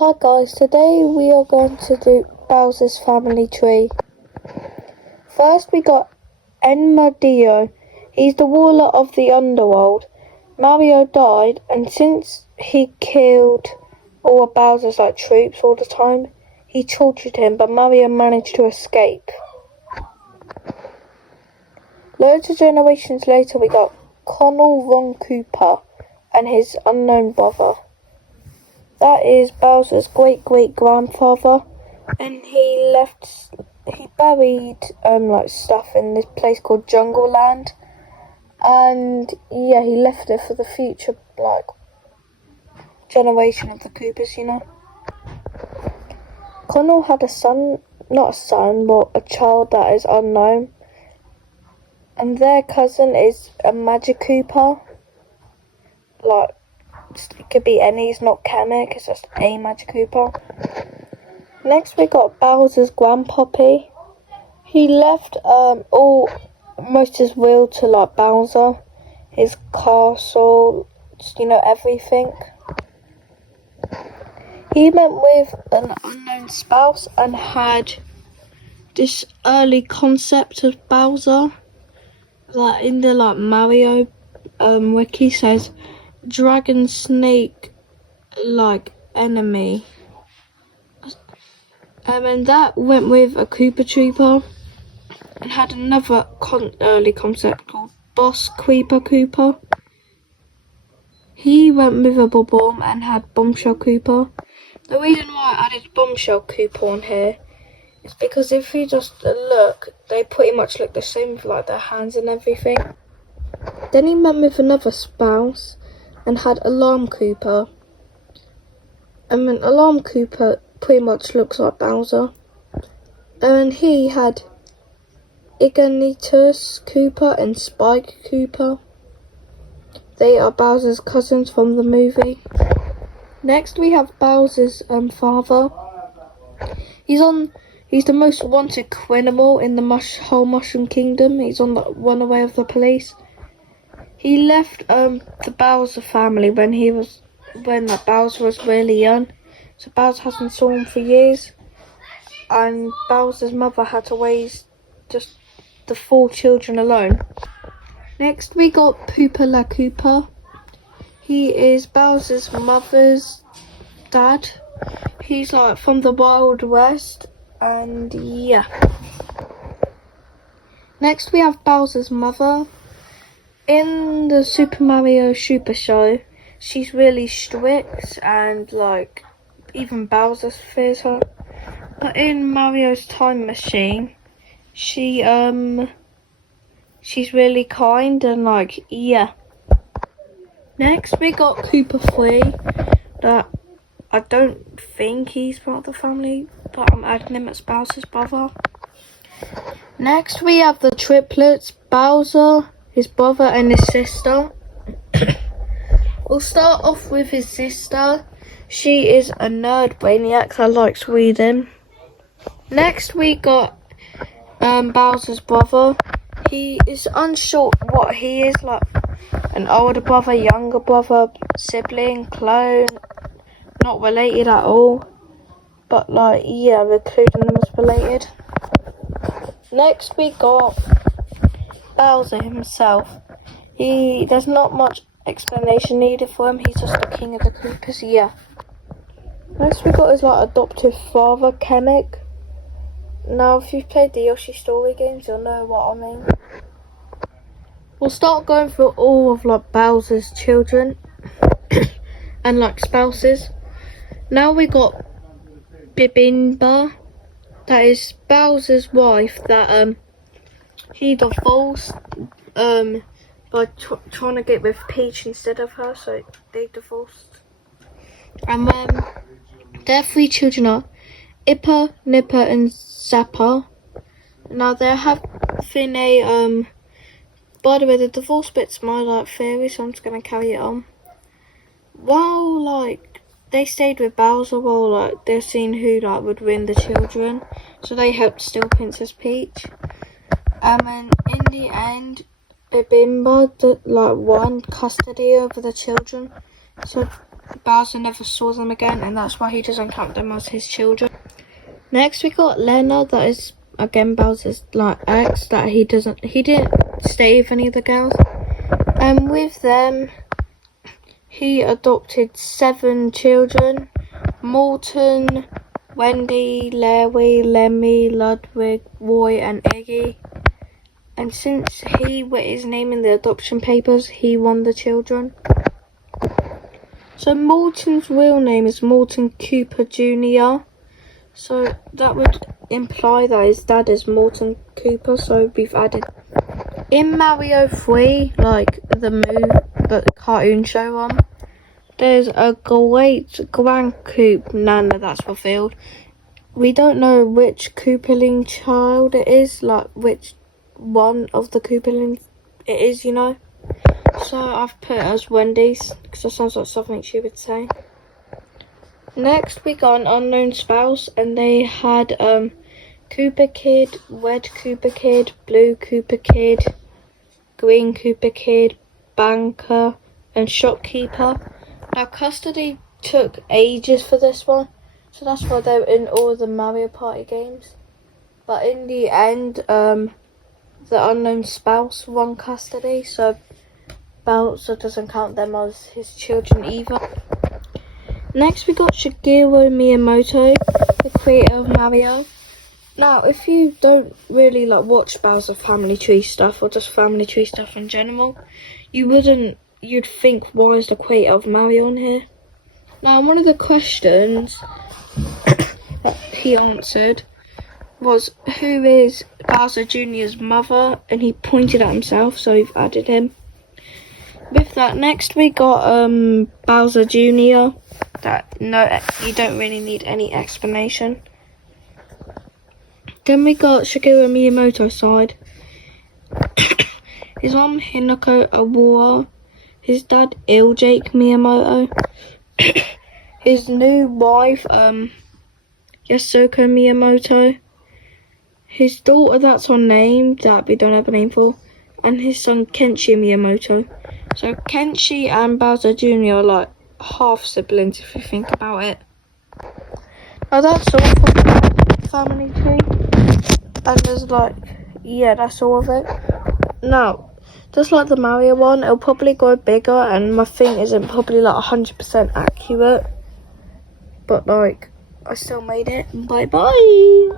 Hi guys, today we are going to do Bowser's family tree. First we got Enmadio. He's the ruler of the underworld. Mario died, and since he killed all of Bowser's troops all the time, he tortured him, but Mario managed to escape. Loads of generations later we got Conal Ron Koopa and his unknown brother. That is Bowser's great-great-grandfather, and he buried stuff in this place called Jungle Land, and yeah, he left it for the future generation of the Koopas, Conal had a son, not a son, but a child that is unknown, and their cousin is a Magic Koopa. It could be any, it's not Kamek, it's just a Magic Koopa. Next we got Bowser's grandpappy. He left most his will to Bowser, his castle, everything. He met with an unknown spouse and had this early concept of Bowser that in the Mario wiki says dragon snake enemy, and that went with a Koopa Trooper and had another early concept called Boss Creeper Koopa. He went with a Bob-omb and had Bombshell Koopa. The reason why I added Bombshell Koopa on here is because if you just look, they pretty much look the same with their hands and everything. Then he went with another spouse and had Alarm Koopa. Alarm Koopa pretty much looks like Bowser. And he had Ignitus Koopa and Spike Koopa. They are Bowser's cousins from the movie. Next we have Bowser's father. He's the most wanted criminal in the whole Mushroom Kingdom. He's on the runaway of the police. He left the Bowser family when Bowser was really young, so Bowser hasn't saw him for years, and Bowser's mother had to raise just the 4 children alone. Next we got Poopa La Koopa. He is Bowser's mother's dad. He's from the Wild West, and yeah. Next we have Bowser's mother. In the Super Mario Super Show, she's really strict and even Bowser fears her. But in Mario's Time Machine, she's really kind and yeah. Next we got Koopa Free, that I don't think he's part of the family, but I'm adding him as Bowser's brother. Next we have the triplets, Bowser, his brother and his sister. We'll start off with his sister. She is a nerd brainiac that likes reading. Next we got Bowser's brother. He is unsure what he is, an older brother, younger brother, sibling, clone, not related at all, but yeah, we're including them as related. Next we got Bowser himself. There's not much explanation needed for him. He's just the king of the Koopas, yeah. Next we got his adoptive father, Kamek. Now if you've played the Yoshi Story games, you'll know what I mean. We'll start going through all of Bowser's children and spouses. Now we got Bibimba. That is Bowser's wife that he divorced by trying to get with Peach instead of her, so they divorced. And their 3 children are Ippa, Nipper and Zappa. Now they have been by the way, the divorce bit's my theory, so I'm just gonna carry it on. While they stayed with Bowser while they're seeing who would win the children, so they helped steal Princess Peach. And then in the end, Bibimba won custody over the children, so Bowser never saw them again, and that's why he doesn't count them as his children. Next we got Lena, that is again Bowser's like ex, that he didn't stay with any of the girls. And with them he adopted 7 children: Morton, Wendy, Larry, Lemmy, Ludwig, Roy and Iggy. And since he wrote his name in the adoption papers, he won the children. So Morton's real name is Morton Cooper Jr. So that would imply that his dad is Morton Cooper, so we've added. In Mario 3, like the the cartoon show one, there's a great Grand Coop Nana that's revealed. We don't know which Koopaling child it is, like which one of the Koopaling it is, you know. So I've put it as Wendy's, because that sounds like something she would say. Next we got an unknown spouse, and they had Koopa Kid, Red Koopa Kid, Blue Koopa Kid, Green Koopa Kid, Banker and Shopkeeper. Now custody took ages for this one, so that's why they're in all the Mario Party games. But in the end, the unknown spouse won custody, so Bowser doesn't count them as his children either. Next we got Shigeru Miyamoto, the creator of Mario. Now if you don't really like watch Bowser Family Tree stuff, or just Family Tree stuff in general, you'd think, why is the creator of Mario on here? Now one of the questions that he answered was, who is Bowser Jr.'s mother? And he pointed at himself, so we've added him. With that, next we got Bowser Jr. That you don't really need any explanation. Then we got Shigeru Miyamoto's side. His mom Hinako Awara, his dad Jake Miyamoto, his new wife Yasuko Miyamoto, his daughter that's unnamed that we don't have a name for, and his son Kenshi Miyamoto. So Kenshi and Bowser Jr. are like half siblings if you think about it. Now that's all for the family tree. And there's like, yeah, that's all of it. Now, just like the Mario one, it'll probably go bigger, and my thing isn't probably like 100% accurate. But like, I still made it. Bye bye.